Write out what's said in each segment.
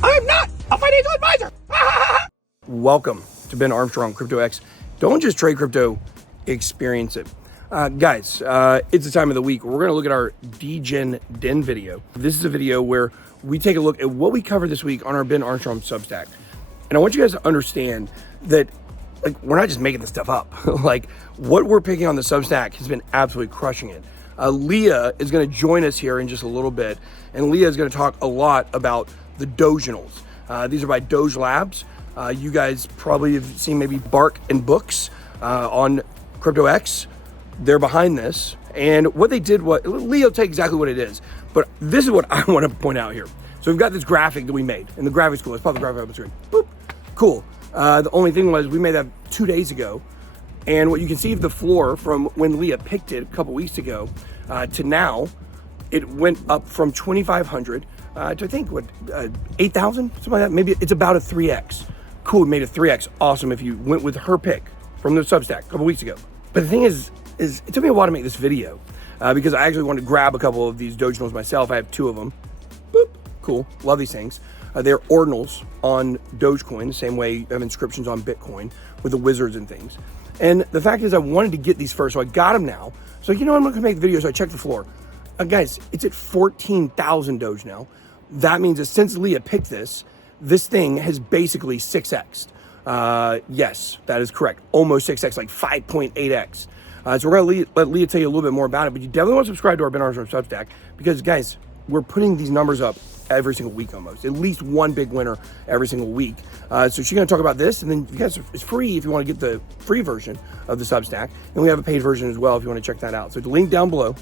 I'm not a financial advisor. Welcome to Ben Armstrong, CryptoX. Don't just trade crypto, experience it. Guys, it's the time of the week. We're going to look at our DGen Den video. This is a video where we take a look at what we covered this week on our Ben Armstrong Substack. And I want you guys to understand that we're not just making this stuff up. What we're picking on the Substack has been absolutely crushing it. Leah is going to join us here in just a little bit, and Leah is going to talk a lot about the DOGINALs. These are by Doge Labs. You guys probably have seen maybe Bark and Books on CryptoX. They're behind this, and what they did, Leah will tell you exactly what it is, but this is what I want to point out here. So we've got this graphic that we made, and the graphic's cool. Let's pop the graphic up on the screen. Boop. Cool. The only thing was we made that 2 days ago, and what you can see of the floor from when Leah picked it a couple weeks ago to now, it went up from 2,500 to I think 8,000, something like that. Maybe it's about a 3x. Cool, we made a 3x. Awesome if you went with her pick from the Substack a couple weeks ago. But the thing is it took me a while to make this video because I actually wanted to grab a couple of these DOGINALs myself. I have 2 of them. Boop. Cool. Love these things. They're ordinals on Dogecoin, the same way you have inscriptions on Bitcoin with the wizards and things. And the fact is I wanted to get these first, so I got them now. So you know I'm not gonna make the video, so I checked the floor. Guys, it's at 14,000 Doge now. That means that since Leah picked this thing has basically 6x'd. Yes, that is correct. Almost 6x, like 5.8x. So we're gonna let Leah tell you a little bit more about it, but you definitely want to subscribe to our Ben Armstrong Substack because, guys, we're putting these numbers up every single week almost. At least one big winner every single week. So she's gonna talk about this, and then you guys, it's free if you want to get the free version of the Substack, and we have a paid version as well if you want to check that out. So the link down below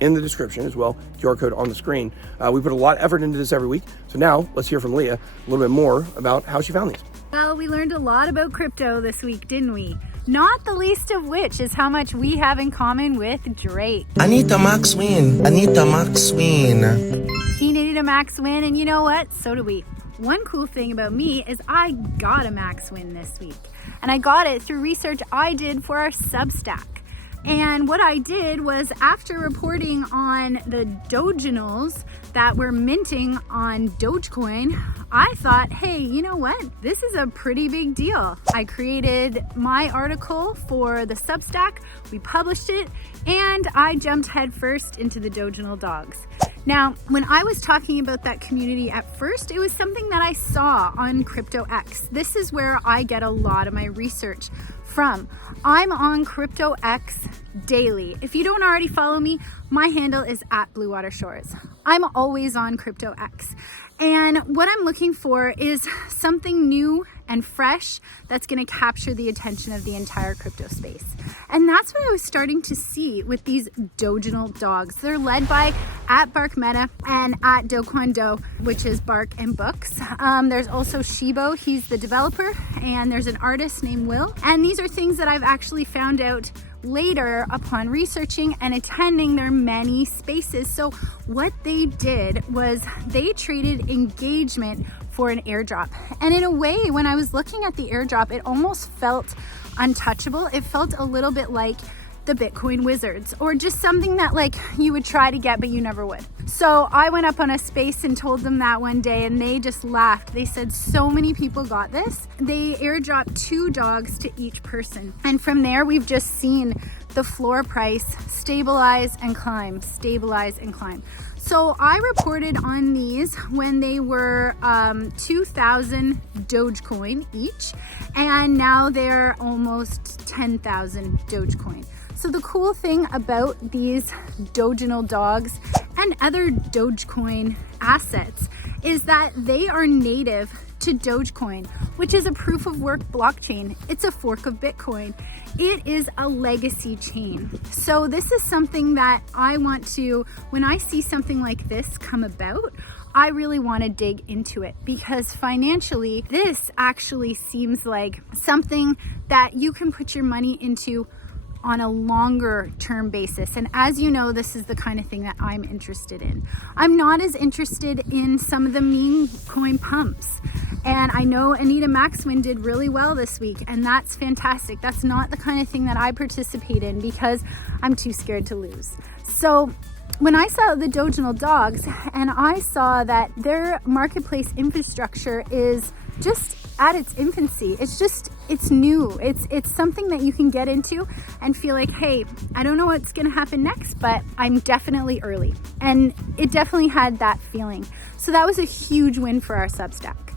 in the description as well, QR code on the screen. We put a lot of effort into this every week. So now let's hear from Leah a little bit more about how she found these. Well, we learned a lot about crypto this week, didn't we? Not the least of which is how much we have in common with Drake. I need the max win. I need the max win. He needed a max win, and you know what? So do we. One cool thing about me is I got a max win this week. And I got it through research I did for our Substack. And what I did was, after reporting on the DOGINALs that were minting on Dogecoin, I thought, hey, you know what? This is a pretty big deal. I created my article for the Substack, we published it, and I jumped headfirst into the DOGINAL dogs. Now, when I was talking about that community at first, it was something that I saw on CryptoX. This is where I get a lot of my research from. I'm on CryptoX daily. If you don't already follow me, my handle is @BlueWaterShores. I'm always on CryptoX. And what I'm looking for is something new and fresh that's going to capture the attention of the entire crypto space. And that's what I was starting to see with these DOGINAL dogs. They're led by @BarkMeta and @DoQuanDo, which is Bark and Books. There's also Shibo, he's the developer, and there's an artist named Will. And these are things that I've actually found out later upon researching and attending their many spaces. So what they did was they traded engagement for an airdrop. And in a way, when I was looking at the airdrop, it almost felt untouchable. It felt a little bit like the Bitcoin wizards, or just something that you would try to get but you never would. So I went up on a space and told them that one day, and they just laughed. They said so many people got this. They airdropped 2 dogs to each person, and from there we've just seen the floor price stabilize and climb, stabilize and climb. So I reported on these when they were 2,000 Dogecoin each, and now they're almost 10,000 Dogecoin. So the cool thing about these DOGINAL dogs and other Dogecoin assets is that they are native to Dogecoin, which is a proof of work blockchain. It's a fork of Bitcoin. It is a legacy chain. So this is something that I want to, when I see something like this come about, I really want to dig into it, because financially, this actually seems like something that you can put your money into on a longer term basis. And as you know, this is the kind of thing that I'm interested in. I'm not as interested in some of the meme coin pumps. And I know Anita Maxwin did really well this week, and that's fantastic. That's not the kind of thing that I participate in because I'm too scared to lose. So when I saw the DOGINAL dogs and I saw that their marketplace infrastructure is just at its infancy, it's new. It's something that you can get into and feel like, hey, I don't know what's gonna happen next, but I'm definitely early. And it definitely had that feeling. So that was a huge win for our Substack.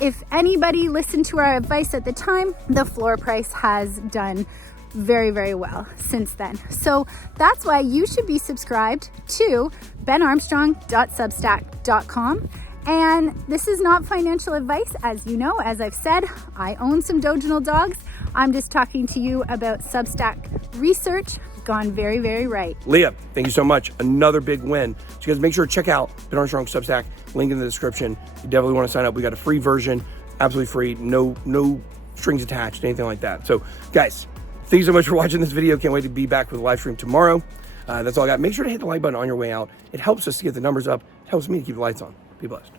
If anybody listened to our advice at the time, the floor price has done very, very well since then. So that's why you should be subscribed to benarmstrong.substack.com. And this is not financial advice, as you know. As I've said, I own some DOGINAL dogs. I'm just talking to you about Substack research gone very, very right. Leah, thank you so much. Another big win. So you guys make sure to check out Ben Armstrong Substack, link in the description. You definitely want to sign up. We got a free version, absolutely free, no strings attached, anything like that. So guys, thank you so much for watching this video. Can't wait to be back with a live stream tomorrow. That's all I got. Make sure to hit the like button on your way out. It helps us to get the numbers up. It helps me to keep the lights on. Be blessed.